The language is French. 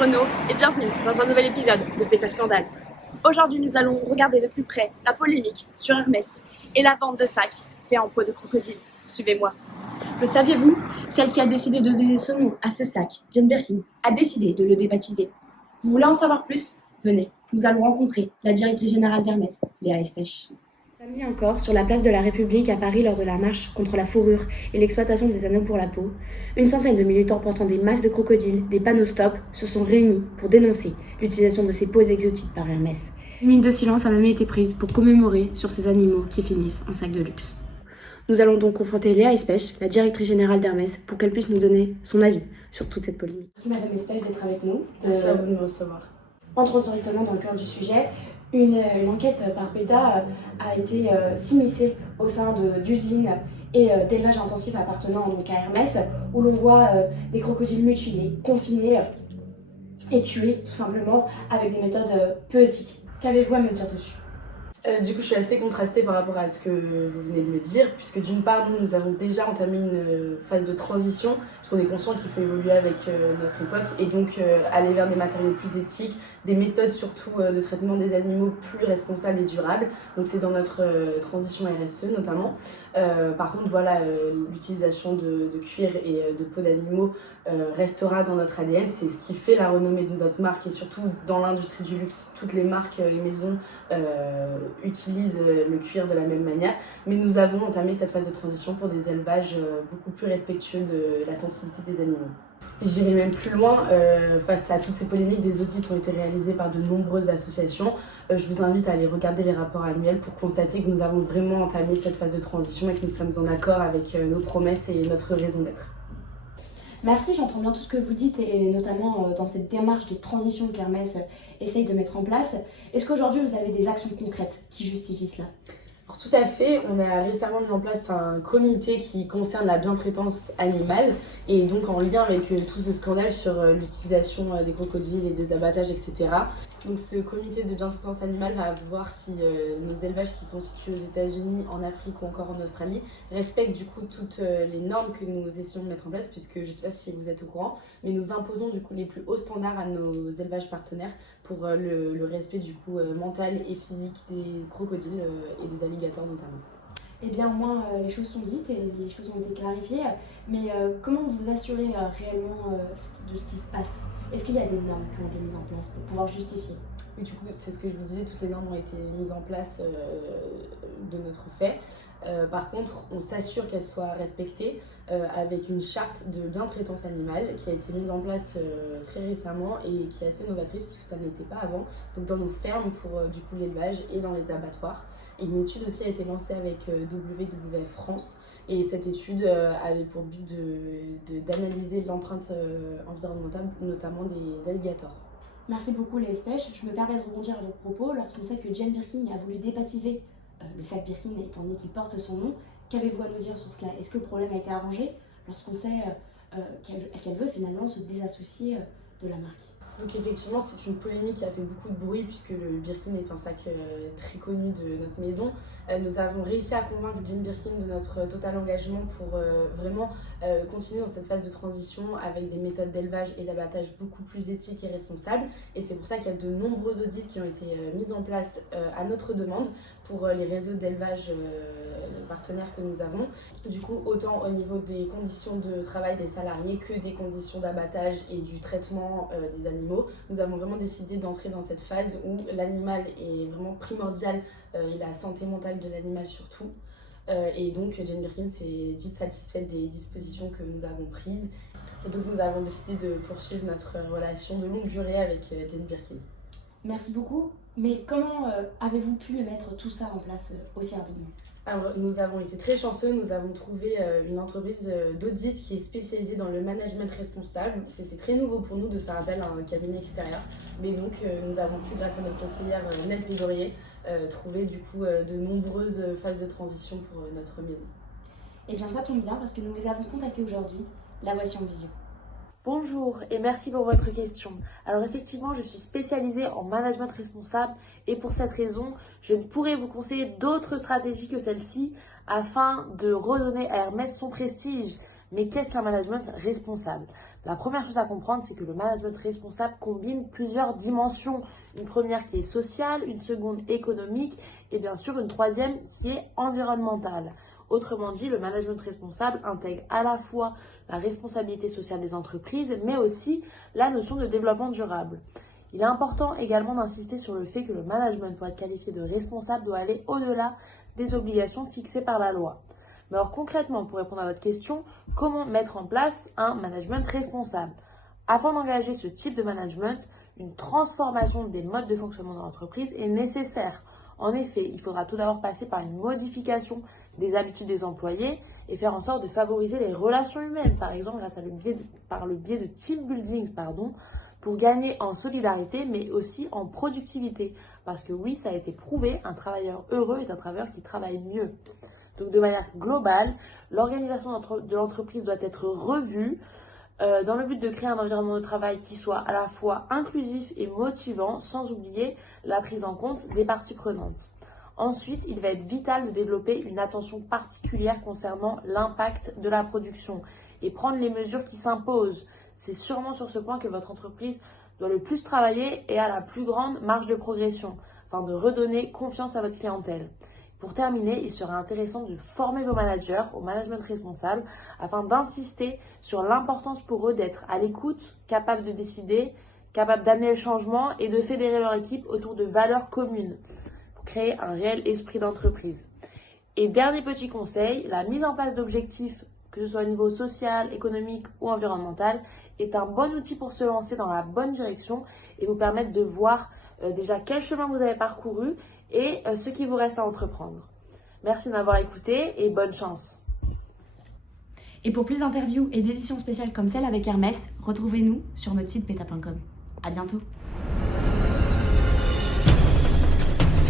Renaud et bienvenue dans un nouvel épisode de Péta Scandale. Aujourd'hui, nous allons regarder de plus près la polémique sur Hermès et la vente de sacs faits en peau de crocodile. Suivez-moi. Le saviez-vous? Celle qui a décidé de donner son nom à ce sac, Jane Birkin, a décidé de le débaptiser. Vous voulez en savoir plus? Venez, nous allons rencontrer la directrice générale d'Hermès, Léa Espèche. Samedi encore, sur la place de la République à Paris lors de la marche contre la fourrure et l'exploitation des anneaux pour la peau, une centaine de militants portant des masques de crocodiles, des panneaux stop, se sont réunis pour dénoncer l'utilisation de ces peaux exotiques par Hermès. Une minute de silence a même été prise pour commémorer sur ces animaux qui finissent en sac de luxe. Nous allons donc confronter Léa Espèche, la directrice générale d'Hermès, pour qu'elle puisse nous donner son avis sur toute cette polémique. Merci Madame Espèche d'être avec nous. Merci à vous de me recevoir. Entrons directement dans le cœur du sujet. Une enquête par PETA a été s'immiscée au sein d'usines et d'élevages intensifs appartenant donc à Hermès, où l'on voit des crocodiles mutilés, confinés et tués tout simplement avec des méthodes peu éthiques. Qu'avez-vous à me dire dessus ? Du coup, je suis assez contrastée par rapport à ce que vous venez de me dire, puisque d'une part, nous avons déjà entamé une phase de transition, parce qu'on est conscient qu'il faut évoluer avec notre époque, et donc aller vers des matériaux plus éthiques, des méthodes surtout de traitement des animaux plus responsables et durables. Donc c'est dans notre transition RSE notamment. Par contre, voilà, l'utilisation de cuir et de peau d'animaux restera dans notre ADN. C'est ce qui fait la renommée de notre marque, et surtout dans l'industrie du luxe, toutes les marques et maisons utilisent le cuir de la même manière, mais nous avons entamé cette phase de transition pour des élevages beaucoup plus respectueux de la sensibilité des animaux. J'irai même plus loin, face à toutes ces polémiques, des audits ont été réalisés par de nombreuses associations. Je vous invite à aller regarder les rapports annuels pour constater que nous avons vraiment entamé cette phase de transition et que nous sommes en accord avec nos promesses et notre raison d'être. Merci, j'entends bien tout ce que vous dites et notamment dans cette démarche de transition qu'Hermès essaye de mettre en place. Est-ce qu'aujourd'hui vous avez des actions concrètes qui justifient cela ? Alors, tout à fait, on a récemment mis en place un comité qui concerne la bientraitance animale et donc en lien avec tout ce scandale sur l'utilisation des crocodiles et des abattages, etc. Donc ce comité de bientraitance animale va voir si nos élevages qui sont situés aux États-Unis, en Afrique ou encore en Australie respectent du coup toutes les normes que nous essayons de mettre en place, puisque je ne sais pas si vous êtes au courant, mais nous imposons du coup les plus hauts standards à nos élevages partenaires pour le respect du coup mental et physique des crocodiles et des alligators notamment. Eh bien, au moins, les choses sont dites et les choses ont été clarifiées. Mais comment vous assurez réellement de ce qui se passe ? Est-ce qu'il y a des normes qui ont été mises en place pour pouvoir justifier ? Oui, du coup, c'est ce que je vous disais, toutes les normes ont été mises en place de notre fait. Par contre, on s'assure qu'elles soient respectées avec une charte de bientraitance animale qui a été mise en place très récemment et qui est assez novatrice puisque ça n'était pas avant. Donc dans nos fermes pour du coup l'élevage et dans les abattoirs. Et une étude aussi a été lancée avec WWF France et cette étude avait pour but d'analyser l'empreinte environnementale, notamment des alligators. Merci beaucoup Léa Espèche. Je me permets de rebondir à vos propos lorsqu'on sait que Jane Birkin a voulu débaptiser le sac Birkin étant donné qu'il porte son nom. Qu'avez-vous à nous dire sur cela? Est-ce que le problème a été arrangé lorsqu'on sait qu'elle veut finalement se désassocier de la marque? Donc effectivement, c'est une polémique qui a fait beaucoup de bruit puisque le Birkin est un sac très connu de notre maison. Nous avons réussi à convaincre Jane Birkin de notre total engagement pour vraiment continuer dans cette phase de transition avec des méthodes d'élevage et d'abattage beaucoup plus éthiques et responsables. Et c'est pour ça qu'il y a de nombreux audits qui ont été mis en place à notre demande pour les réseaux d'élevage partenaires que nous avons. Du coup, autant au niveau des conditions de travail des salariés que des conditions d'abattage et du traitement des animaux. Nous avons vraiment décidé d'entrer dans cette phase où l'animal est vraiment primordial et la santé mentale de l'animal surtout. Et donc Jane Birkin s'est dite satisfaite des dispositions que nous avons prises. Et donc nous avons décidé de poursuivre notre relation de longue durée avec Jane Birkin. Merci beaucoup. Mais comment avez-vous pu mettre tout ça en place aussi rapidement ? Alors, nous avons été très chanceux, nous avons trouvé une entreprise d'audit qui est spécialisée dans le management responsable. C'était très nouveau pour nous de faire appel à un cabinet extérieur, mais donc nous avons pu, grâce à notre conseillère Nel Pédorier, trouver du coup de nombreuses phases de transition pour notre maison. Eh bien ça tombe bien parce que nous les avons contactés aujourd'hui, la voici en visio. Bonjour et merci pour votre question. Alors effectivement, je suis spécialisée en management responsable et pour cette raison, je ne pourrais vous conseiller d'autres stratégies que celle-ci afin de redonner à Hermès son prestige. Mais qu'est-ce qu'un management responsable? La première chose à comprendre, c'est que le management responsable combine plusieurs dimensions. Une première qui est sociale, une seconde économique et bien sûr une troisième qui est environnementale. Autrement dit, le management responsable intègre à la fois la responsabilité sociale des entreprises, mais aussi la notion de développement durable. Il est important également d'insister sur le fait que le management, pour être qualifié de responsable, doit aller au-delà des obligations fixées par la loi. Mais alors concrètement, pour répondre à votre question, comment mettre en place un management responsable? Afin d'engager ce type de management, une transformation des modes de fonctionnement de l'entreprise est nécessaire. En effet, il faudra tout d'abord passer par une modification des habitudes des employés et faire en sorte de favoriser les relations humaines, par exemple par le biais de team building, pour gagner en solidarité, mais aussi en productivité. Parce que oui, ça a été prouvé, un travailleur heureux est un travailleur qui travaille mieux. Donc de manière globale, l'organisation de l'entreprise doit être revue dans le but de créer un environnement de travail qui soit à la fois inclusif et motivant, sans oublier la prise en compte des parties prenantes. Ensuite, il va être vital de développer une attention particulière concernant l'impact de la production et prendre les mesures qui s'imposent. C'est sûrement sur ce point que votre entreprise doit le plus travailler et a la plus grande marge de progression, afin de redonner confiance à votre clientèle. Pour terminer, il sera intéressant de former vos managers au management responsable afin d'insister sur l'importance pour eux d'être à l'écoute, capables de décider, capables d'amener le changement et de fédérer leur équipe autour de valeurs communes pour créer un réel esprit d'entreprise. Et dernier petit conseil, la mise en place d'objectifs, que ce soit au niveau social, économique ou environnemental, est un bon outil pour se lancer dans la bonne direction et vous permettre de voir déjà quel chemin vous avez parcouru et ce qui vous reste à entreprendre. Merci de m'avoir écouté et bonne chance. Et pour plus d'interviews et d'éditions spéciales comme celle avec Hermès, retrouvez-nous sur notre site peta.com. À bientôt.